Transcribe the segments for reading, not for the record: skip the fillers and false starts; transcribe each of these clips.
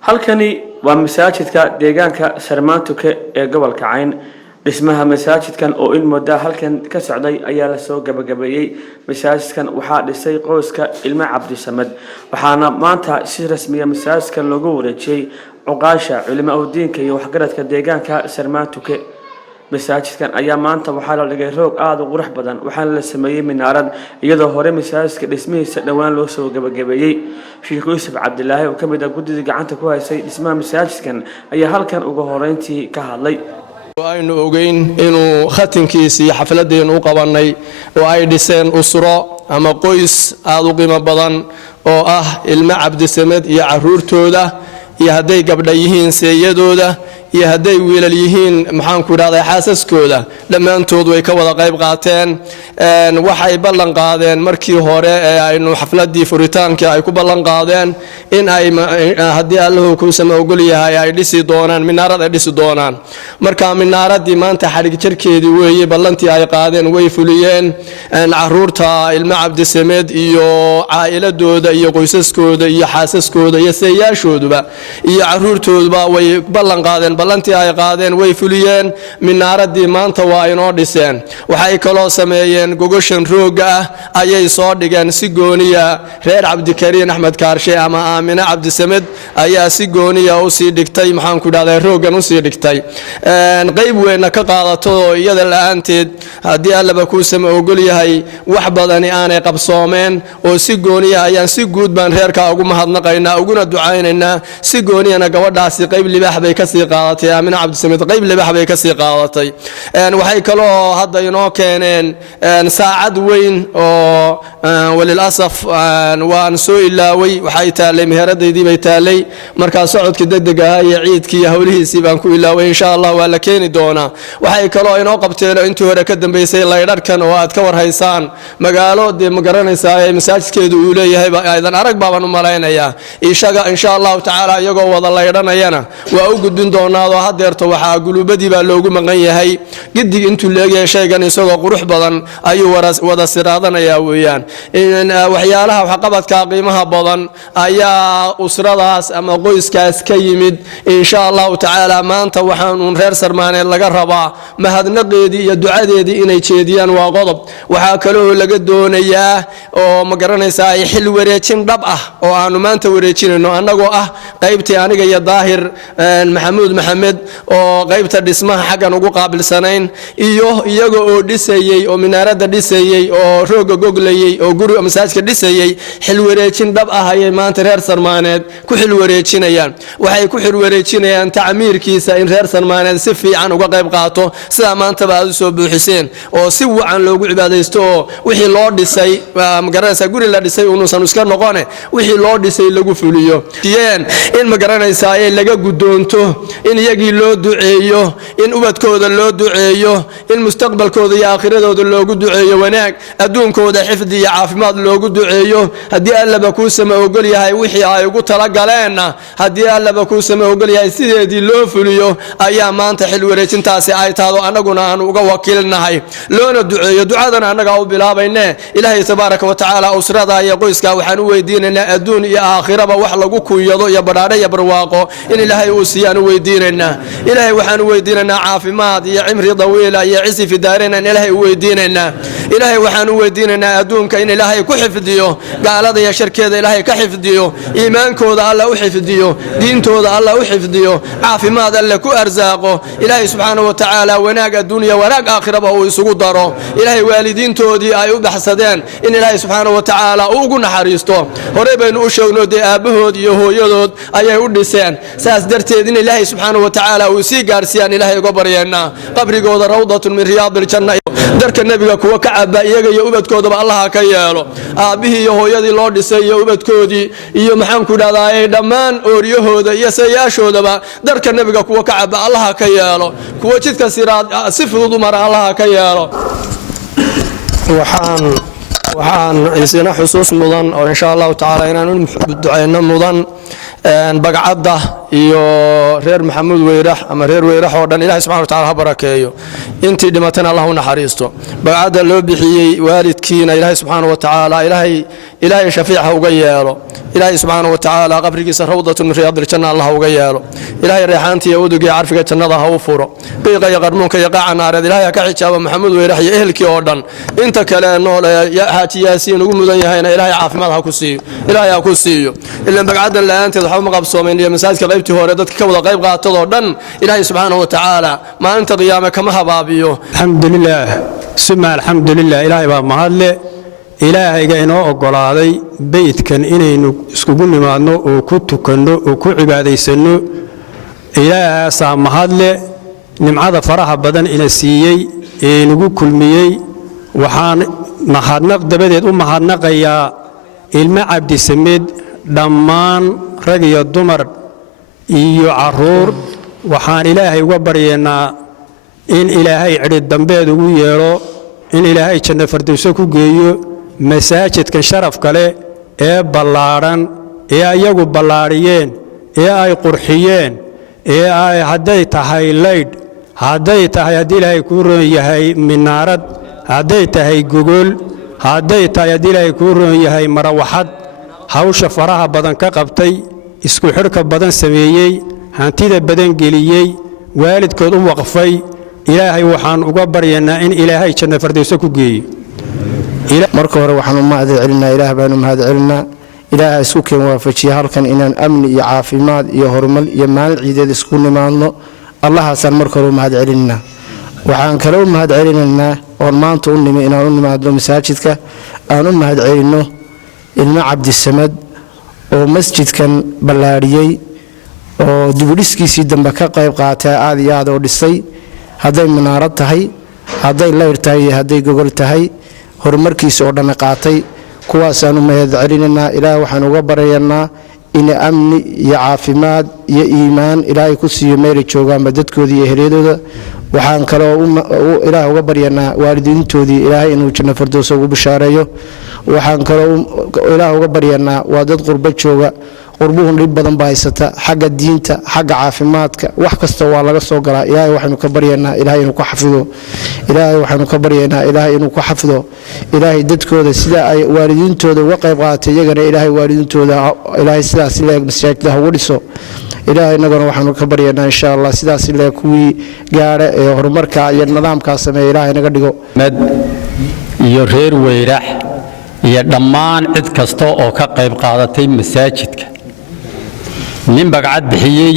halkani waa masaajidka deegaanka Sarmaantuke ee gobolka Cayn dhismaha masaajidkan oo in muddo halkan ka socday ayaa la soo gabagabeeyay masaajidkan waxaa dhisay qoyska Ilmo Cabdi Samad waxaana maanta si rasmi ah masaajidkan loogu wareejiyay cuqaasha culimo diinka iyo waxgaradka deegaanka Sarmaantuke masaajidkan ayaa maanta waxaa la dhigay roog aad u qurux badan waxaana la sameeyay minaarad iyadoo hore masaajidka dhismihiisa dhawaan loo soo gabagabeeyay Sheekh Yuusuf Cabdilaahi oo kamid ah guddiga gacanta ku haysay dhismaha masaajidkan ayaa halkan ugu horeyntii ka hadlay aynu ogeyn inuu khatinkiisii xafladeen u qabanay oo ay dhiseen usro ama qoys aad u qiimo badan oo ah Ilmo Cabdi Samad iyo caruurtooda iyo haday gabdha yihiin seeyadooda iyo haday wiilal yihiin maxaan ku raadey xaasaskooda dhamaantood way ka wada qayb qaateen waxay ballan qaadeen markii hore ee aynu xafladii furitaanka ay ku ballan qaadeen in ay hadii Allahu ku sama ogol yahay ay dhisi doonaan minaarad ay dhisi doonaan marka minaaradii maanta xarig jirkeedii weeye ballantii ay qaadeen way fuliyeen caruurta Ilmo Cabdi Samad iyo caa'iladooda iyo qoysaskooda iyo xaasaskooda iyo seeyaashooduba iyo caruurtooduba way ballan qaadeen ballantii ay qaadeen way fuliyeen minaaradii maanta waa inoo dhiseen waxay kaloo sameeyeen gogoshan rooga ah ayay soo dhigeen si gooniya reer Cabdikariin Axmed Kaarshe ama Aamina Cabdi Samad ayaa si gooniya u sii dhigtay maxaan ku dhahday roogan u sii dhigtay qayb weyn ka qaadato iyada la'aanteed hadii Alla ku sama ogol yahay wax badan aanay qabsoomeen oo si gooniya ayaan si guud baan reerka ugu mahadnaqaynaa uguna ducaynaynaa si gooniyana gabadhaasi qayb libaax bay ka sii qaadatay Aamina Cabdi Samad qayb libaax bay ka sii qaadatay waxay kaloo hadda inoo keeneen saacad weyn oo walil asaf waan soo ilaaway waxay taalay meheradaydii bay taalay marka socodka degdega ah iyo ciidkii hawlihiisii baan ku ilaaway insha Allah waa la keeni doonaa waxay kaloo inoo qabteen intii hore ka dambeysay laydharkan oo aad ka war haysaan magaalo de magaranaysaa ee masaajidkeedu uu leeyahay aydan arag baaban u maleynaya insha Allah taala iyagoo wada laydhanayana waa u gudbin doonaa oo hadeerto waxa gulubadii baa loogu maqan yahay gidig intuu leeyahay shaygan isagoo qurux badan ayuu wada siraadanaya weeyaan waxyaalaha wax qabadka qiimaha badan ayaa usradaas ama qoyskaas ka yimid insha Allah taala maanta waxaan reer Sarmaaneed laga rabaa mahadnaqeedii iyo ducadeedii inay jeediyaan waa qodob waxa kale oo laga doonayaa oo ma garanaysaa xil wareejin dhab ah oo aanu maanta wareejinayno anagoo ah qaybtii aniga iyo Daahir Maxamuud Maxamed oo qaybta dhismaha xagan ugu qaabilsanayn iyo iyaga oo dhisayay oo minaarada dhisayay oo rooga goglayay oo guriga masaajidka dhisayay xil wareejin dhab ah ay maanta reer Sarmaaneed ku xil wareejinayaan waxay ku xil wareejinayaan tacmiirkiisa in reer Sarmaaneed si fiican uga qayb qaato sida maanta baad soo buuxiseen oo si wacan loogu cibaadeysto wixii loo dhisay ma garanaysaa guri la dhisay uusan iska noqone wixii loo dhisay lagu fuliyo in ma garanaysaa ay laga gudoonto in iyagii loo duceeyo in ubadkooda loo duceeyo in mustaqbalkooda iyo aakhiradooda loogu duceeyo wanaag adduunkooda xifdi iyo caafimaad loogu duceeyo hadii Alla ku sama ogol yahay wixii ay ugu tala galeen hadii Alla ku sama ogol yahay sideedii loo fuliyo ayaa maanta xil wareejintaasi ay taado anaguna aan uga wakiilnahay loona duceeyo ducadana anaga u bilaabayna Ilaahay tabaaraka wa taala usrada iyo qoyska waxaan u weydiinaynaa adduun iyo aakhiraba wax lagu kunyado iyo badhaadhe iyo barwaaqo in Ilaahay uu siiyaan u weydiinaynaa Ilaahay waxaan u weydiinaynaa caafimaad iyo cimri dawiila iyo cisi fi daarina Ilaahay u weydiinaynaa Ilaahay waxaan u weydiinaynaa adduunka in Ilaahay ku xifdiyo gaalada iyo sharkeeda Ilaahay ka xifdiyo iimaankooda Alla u xifdiyo diintooda Alla u xifdiyo caafimaad Alla ku arsaaqo Ilaahay subhanahu wa ta'ala wanaag adduunyo wanaag aakhiraba uu isugu daro Ilaahay waalidiintoodii ay u baxsadeen in Ilaahay subhanahu wa ta'ala uu ugu naxariisto hore baynu u sheegno de aabahood iyo hooyadood ayay u dhiseen saas darteed in Ilaahay subhanahu wa ta'ala uu si gaarsiiyaan Ilaahay uga baryeena qabrigooda rawdatun min riyaadil janna darka nabiga kuwa ka caba iyaga iyo ubadkoodaba Allah ka yeelo aabihii iyo hooyadii loo dhisay iyo ubadkoodii iyo maxaan ku dhahdaa dhammaan ooriyahooda iyo sayaashoodaba darka nabiga kuwa ka caba Allah ka yeelo kuwa jidka siraad si fudud mar Allah ka yeelo waxaan isina xusuus mudan oo insha Allah taala inaan u duceyno mudan bagcadda iyo reer maxamuud weyrax ama reer weyrax oo dhan ilaahay subxana wa tacaala ha barakeeyo intii dhimatana allah u naxariisto bagcadda loo bixiyey waalidkiina ilaahay subxaana wa tacaala ilaahay shafiic ha uga yeelo ilaahay subxaana wa tacaala qabrigiisa rawdatun min riyaadil janna allah uga yeelo ilaahay reexaantii iyo udugii carfiga jannada ha u furo qiiqa iyo qarmuunka iyo qaaca naareed ilaahay ha ka xijaabo maxamuud weyrax iyo ehelkii oo dhan inta kale nool xaaji yaasiin ugu mudan yahayna ilaahay caafimaad ha ku siiyo ilaahay ha ku siiyo ilaan bagcaddan la'aanteed waxba ma qabsoomayn iyo masaajidka qaybtii hore dadka ka wada qayb qaatadoo dhan ilaahay subxaanahu wa tacaala maalinta qiyaame kama habaabiyo alxamdulilaah suma alxamdulilah ilaahay baa mahadle ilaahayga inoo oggolaaday beydkan inaynu iskugu nimaadno oo ku tukanno oo ku cibaadaysanno ilaahaasaa mahadle nimcada faraha badan ina siiyey ee inagu kulmiyey waxaan mahadnaq dabadeed u mahadnaqayaa ilmo cabdisamed dhammaan rag iyo dumar iyo carruur waxaan ilaahay uga baryaynaa in ilaahay cidhid dambeed ugu yeelo in ilaahay janno fardowso ku geeyo masaajidkan sharafka leh ee ballaadhan ee ayagu ballaadhiyeen ee ay qurxiyeen ee ay hadday tahay laydh hadday tahay haddii ilaahay kuu roon yahay minaarad hadday tahay gogol hadday tahay haddii ilaahay kuu roon yahay marawaxad hawsha faraha badan ka qabtay isku xidhka badan sameeyey hantida badan geliyey waalidkood u waqfay ilaahay waxaan uga baryaynaa in ilaahay janno fardowso ku geeyo marka hore waxaan u mahad celinaa ilaah baanu mahad celinaa ilaaha isku keen waafajiya halkan inaan amni iyo caafimaad iyo horumar iyo maalin ciideed isku nimaadno allahaasaan marka hore u mahad celinaa waxaan kale u mahad celinaynaa oon maanta u nimi inaan u nimaadno masaajidka aan u mahad celinno ilmo cabdisamad oo masjidkan ballaadhiyey oo dibudhiskiisii dambe ka qayb qaatay aad iyo aad oo dhisay hadday minaarad tahay hadday layr tahay iyo hadday gogol tahay horumarkiisa oo dhanna qaatay kuwaasaan u mahad celinaynaa ilaah waxaan uga baryaynaa in amni iyo caafimaad iyo iimaan ilaahay ku siiyo meelay joogaanba dadkoodii iyo eheliyadooda waxaan kaloo ilaah uga baryaynaa waalidiintoodii ilaahay inuu janno fardowso ugu bishaareeyo waxaan kaloo ilaah uga baryaynaa waa dad qurbo jooga qurbuhun dhib badan baa haysata xagga diinta xagga caafimaadka wax kasta waa laga soo galaa ilaahay waxaanu ka baryaynaa ilaahay inuu ku xafido ilaahay waxaanu ka baryaynaa ilaahay inuu ku xafido ilaahay dadkooda sida ay waalidiintooda uga qayb qaatay iyagana ilaahay waalidiintooda ilaahay sidaas leeg masaajidda ugu dhiso ilaahay inaguna waxaanu ka baryaynaa insha allah sidaas leeg kuwii gaadha ee horumarka iyo nidaamkaa sameeya ilaahay naga dhigo iyo reer weyrax iyo dhammaan cid kasta oo ka qayb qaadatay masaajidka nin bagcad bixiyey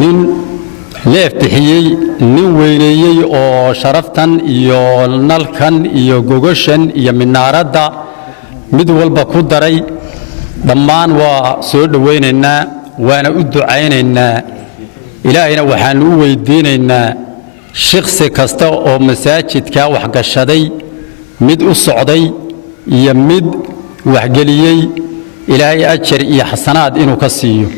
nin neef bixiyey nin weyneeyey oo sharaftan iyo nalkan iyo gogoshan iyo minaaradda mid walba ku daray dhammaan waa soo dhowaynaynaa waana u ducaynaynaa ilaahayna waxaanu u weydiinaynaa shaqsi kasta oo masaajidka waxgashaday mid u socday iyo mid waxgeliyey ilaahay ajar iyo xasanaad inuu ka siiyo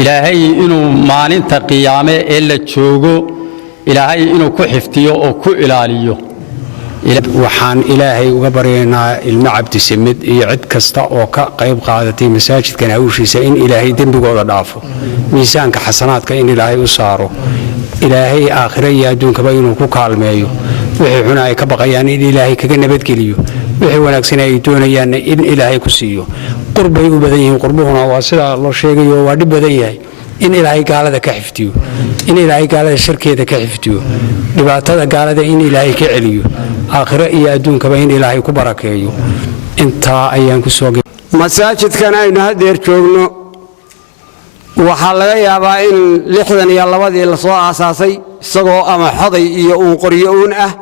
ilaahay inuu maalinta qiyaame ee la joogo ilaahay inuu ku xifdiyo oo ku ilaaliyo waxaan ilaahay uga baryaynaa ilmo cabdisamed iyo cid kasta oo ka qayb qaadatay masaajidkan hawshiisa in ilaahay dembigooda dhaafo miisaanka xasanaadka in ilaahay u saaro ilaahay aakhira iyo adduunkaba inuu ku kaalmeeyo wixii xuna ay ka baqayaan in ilaahay kaga nabadgeliyo wixii wanaagsan ay doonayaanna in ilaahay ku siiyo qurbay u badan yihiin qurbuhuna waa sidaa loo sheegayo waa dhib badan yahay in ilaahay gaalada ka xifdiyo in ilaahay gaalada sharkeeda ka xifdiyo dhibaatada gaalada in ilaahay ka celiyo aakhira iyo adduunkaba in ilaahay ku barakeeyo intaa ayaan ku soo masaajidkan aynu haddeer joogno waxaa laga yaabaa in 62 la soo aasaasay isagoo ama xoday iyo uun qoryo uun ah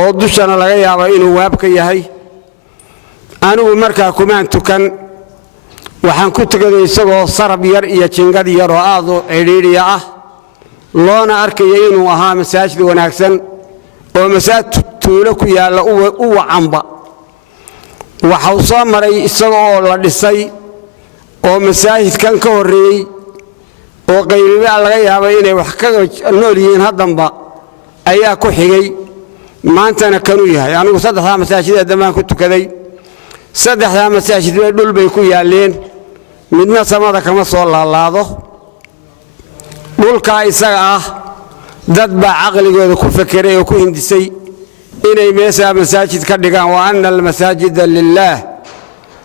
oo dushana laga yaabaa inuu waabka yahay anigu markaa kumaan tukan waxaan ku tukaday isagoo sarab yar iyo jingad yar oo aad u cidhiidhiya ah loona arkaya inuu ahaa masaajid wanaagsan oo masaajid tuulo ku yaalla u wacanba waxa uu soo maray isagoo la dhisay oo masaajidkan ka horreeyey oo qaybiba laga yaabay inay wax ka nool yihiin haddanba ayaa ku xigay maantana kanuu yahay anigu 3 masaajid dhammaan ku tukaday 3 masaajid dhul bay ku yaaleen midna samada kama soo laalaado dhulka isaga ah dad baa caqligooda ku fekeray oo ku hindisay inay meesha masaajid ka dhigaan wa anna almasaajida lillaah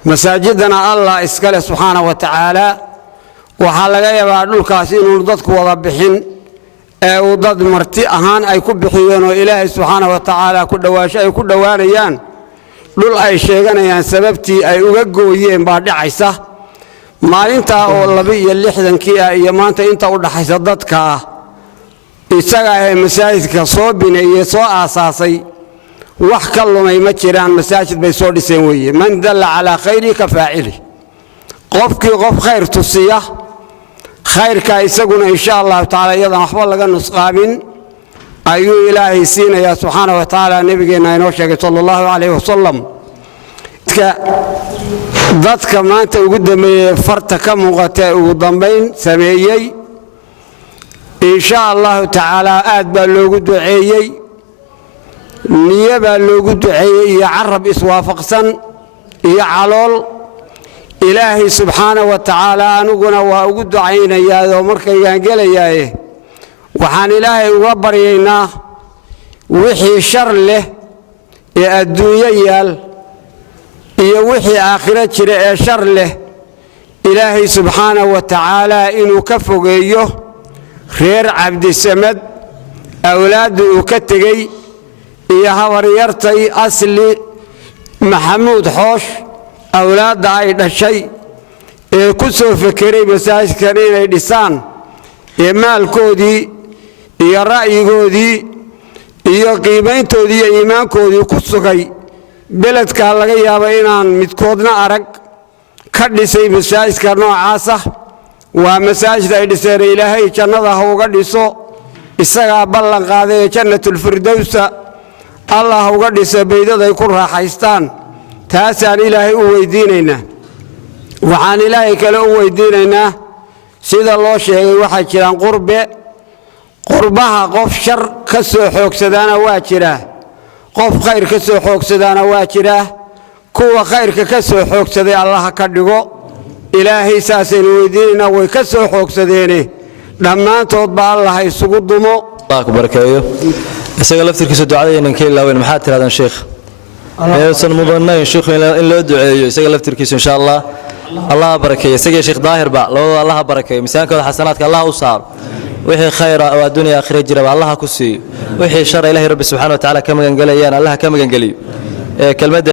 masaajidana allah iskale subxaanahu wa tacaala waxaa laga yaabaa dhulkaas inuu dadku wada bixin ee uu dad marti ahaan ay ku bixiyeen oo ilaahay subxaanahu wa tacaala ku dhawaasho ay ku dhowaanayaan dhul ay sheeganayaan sababtii ay uga gooyeen baa dhacaysa maalintaa oo 62kii ah iyo maanta inta u dhaxaysa dadka isaga ee masaajidka soo bineeyay soo aasaasay wax ka lumay ma jiraan masaajid bay soo dhiseen weeye man dalla ala khayri ka faa'ili qofkii qof khayr tusiya khayrka isaguna insha Allah taala yadan waxba laga nusqaamin ayuu ilaahay siinaya subhanahu wa taala nabigeena inoo sheegay sallallahu alayhi wasallam dadka maanta ugu dambeeyay farta ka muuqata ugu dambeyn sameeyay insha Allah taala aad baa loogu duceeyay niyaba loogu duceeyay iyo carab iswaafaqsan iyo calool ilaahi subhanahu wa ta'ala anuguna waa ugu ducaynayaa oo markaygaan gelayaa waxaan ilaahay uga baryaynaa wixii shar leh ee adduunyo yaal iyo wixii aakhira jira ee shar leh ilaahi subhanahu wa ta'ala inuu ka fogeeyo reer Cabdi Samad awlaadu uu ka tagay iyo habaryartay asli maxamuud xoosh awlaada ay dhashay ee ku soo fekeray masaajidkan inay dhisaan ee maalkoodii iyo ra'yigoodii iyo qiimayntoodii iyo iimaankoodii ku sugay beledka laga yaabo inaan midkoodna arag ka dhisay masaajidka noocaas ah waa masaajid ay dhiseen ilaahay jannada ha uga dhiso isaga ballan qaaday jannatul firdaws Allah uga dhisay beydada ay ku raaxaystaan taasaan ilaahay u weydiinaynaa waxaan ilaahay kale u weydiinaynaa sida loo sheegay waxa jiraan qurbaha qof shar ka soo xoogsadaana waa jira qof khayr ka soo xoogsadaana waa jira kuwa khayrka ka soo xoogsaday Allah ka dhigo ilaahay saasaynu weydiinaynaa way ka soo xoogsadeene dhammaantood ba Allah isugu dumo Allah ku barakeeyo isaga laftirkiisa ducada inaan ka ilaaweyn maxaa tiraadaan sheekh aysan mudanayn sheekh in loo duceeyo isaga laftirkiisa insha Allah Allah barakeeyo isaga sheekh daahir ba labada Allah barakeeyo miisaankooda xasanaadka Allah u saar wixii khayr ah oo adduunyo aakhira jira Allah ku siiyo wixii shar ilaahay rabbi subhanahu wa ta'ala ka magan galayaan Allah ka magan galiyo kelmad